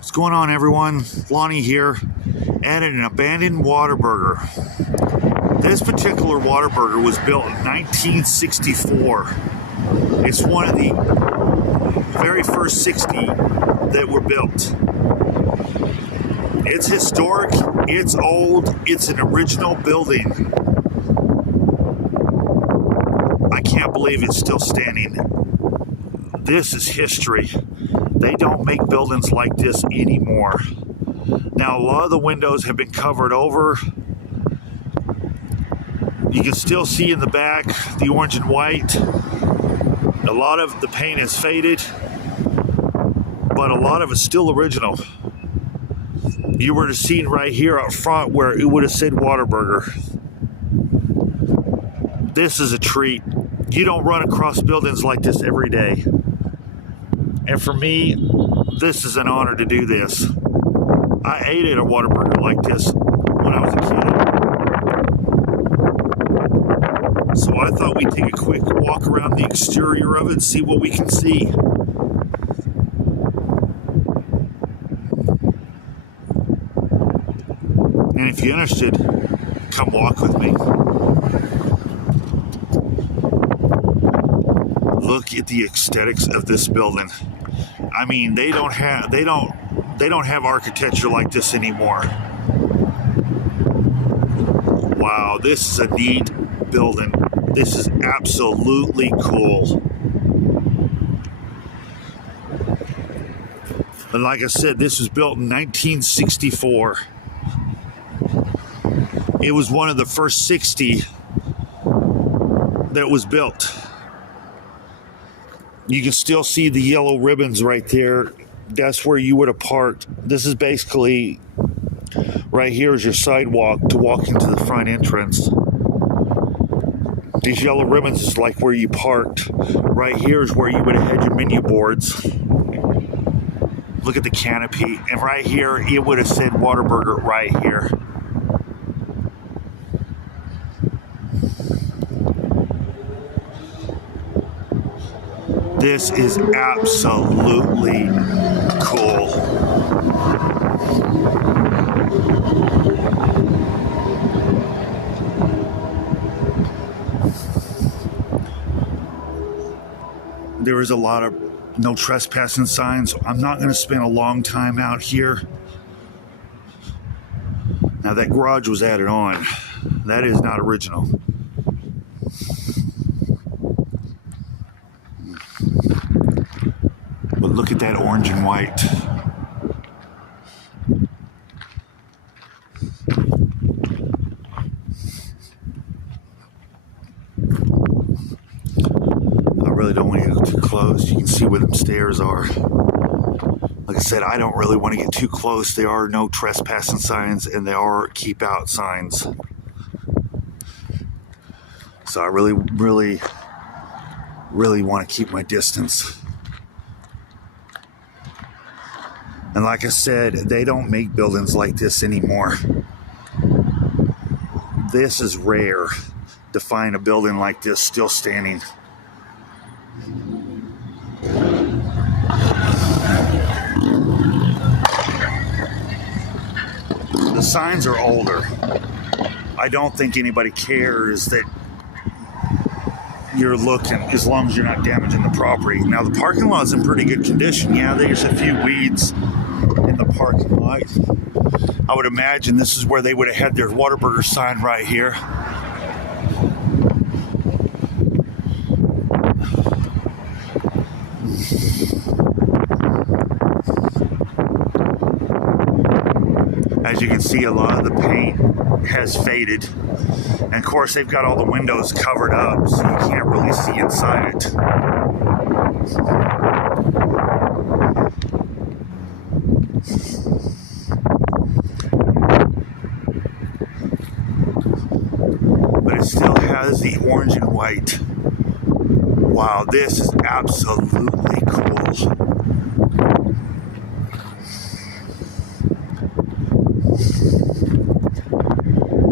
What's going on, everyone? Lonnie here at an abandoned Whataburger. This particular Whataburger was built in 1964. It's one of the very first 60 that were built. It's historic, it's old, it's an original building. I can't believe it's still standing. This is history. They don't make buildings like this anymore. Now, a lot of the windows have been covered over. You can still see in the back the orange and white. A lot of the paint is faded, but a lot of it's still original. You were to see right here up front where it would have said Whataburger. This is a treat. You don't run across buildings like this every day. And for me, this is an honor to do this. I ate at a Whataburger like this when I was a kid. So I thought we'd take a quick walk around the exterior of it and see what we can see. And if you're interested, come walk with me. Look at the aesthetics of this building. I mean, they don't have architecture like this anymore. Wow, this is a neat building. This is absolutely cool. And like I said, this was built in 1964. It was one of the first 60 that was built. You can still see the yellow ribbons right there. That's where you would have parked. This is basically, right here is your sidewalk to walk into the front entrance. These yellow ribbons is like where you parked. Right here is where you would have had your menu boards. Look at the canopy. And right here, it would have said Whataburger right here. This is absolutely cool. There is a lot of no trespassing signs. I'm not going to spend a long time out here. Now, that garage was added on. That is not original. But look at that orange and white. I really don't want to get too close. You can see where them stairs are. Like I said, I don't really want to get too close. There are no trespassing signs and there are keep out signs. So I really want to keep my distance. And like I said, they don't make buildings like this anymore. This is rare to find a building like this still standing. The signs are older. I don't think anybody cares that you're looking, as long as you're not damaging the property. Now, the parking lot's in pretty good condition. Yeah, there's a few weeds in the parking lot. I would imagine this is where they would have had their Whataburger sign right here. As you can see, a lot of the paint has faded. And of course, they've got all the windows covered up, so you can't really see inside it. But it still has the orange and white. Wow, this is absolutely cool.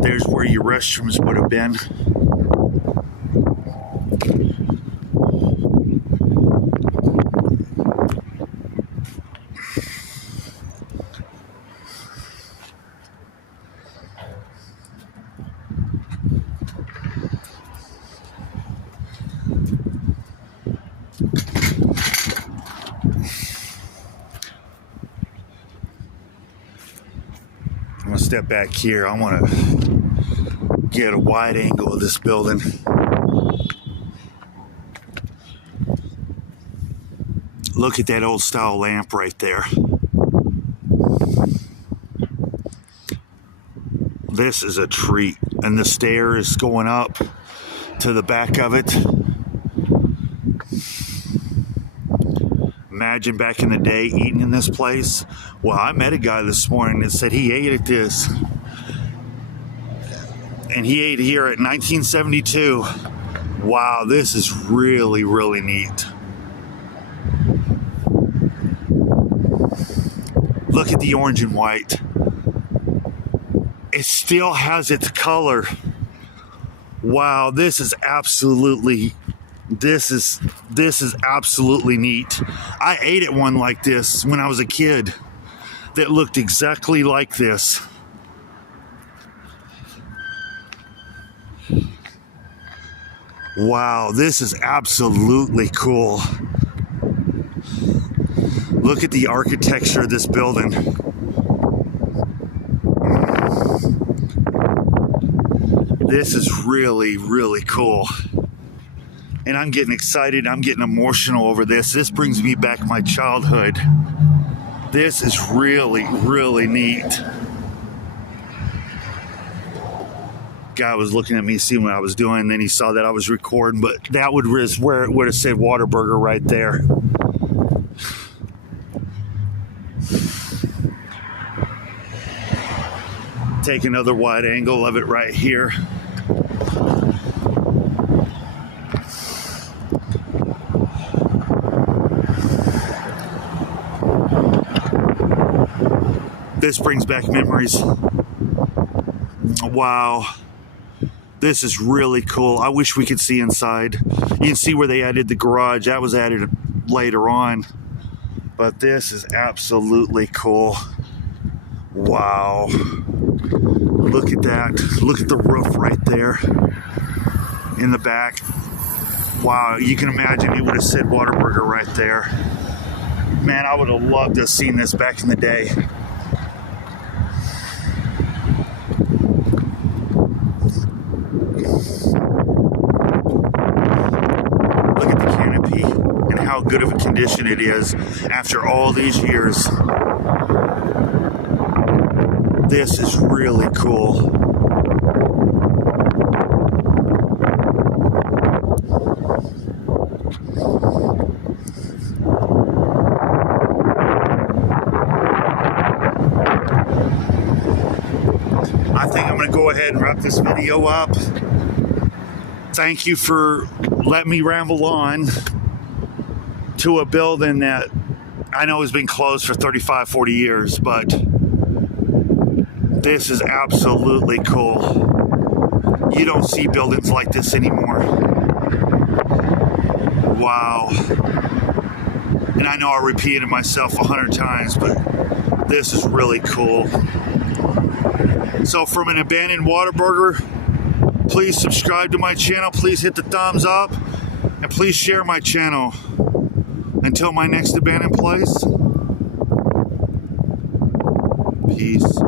There's where your restrooms would have been. I'm gonna step back here. I want to get a wide angle of this building. Look at that old style lamp right there. This is a treat. And the stairs going up to the back of it. Imagine back in the day eating in this place. Well, I met a guy this morning that said he ate at this. And he ate here at 1972. Wow, this is really, really neat. Look at the orange and white. It still has its color. Wow, this is absolutely neat. I ate at one like this when I was a kid that looked exactly like this. Wow, this is absolutely cool. Look at the architecture of this building. This is really, really cool. And I'm getting excited. I'm getting emotional over this. This brings me back my childhood. This is really, really neat. Guy was looking at me, seeing what I was doing. Then he saw that I was recording, but that was where it would have said Whataburger right there. Take another wide angle of it right here. This brings back memories. Wow. This is really cool. I wish we could see inside. You can see where they added the garage. That was added later on. But this is absolutely cool. Wow. Look at that. Look at the roof right there in the back. Wow, you can imagine it would have said Whataburger right there. Man, I would have loved to have seen this back in the day. Look at the canopy and how good of a condition it is after all these years. This is really cool. I think I'm going to go ahead and wrap this video up. Thank you for letting me ramble on to a building that I know has been closed for 35, 40 years, but this is absolutely cool. You don't see buildings like this anymore. Wow. And I know I repeated myself 100 times, but this is really cool. So from an abandoned Whataburger, please subscribe to my channel. Please hit the thumbs up. And please share my channel. Until my next abandoned place. Peace.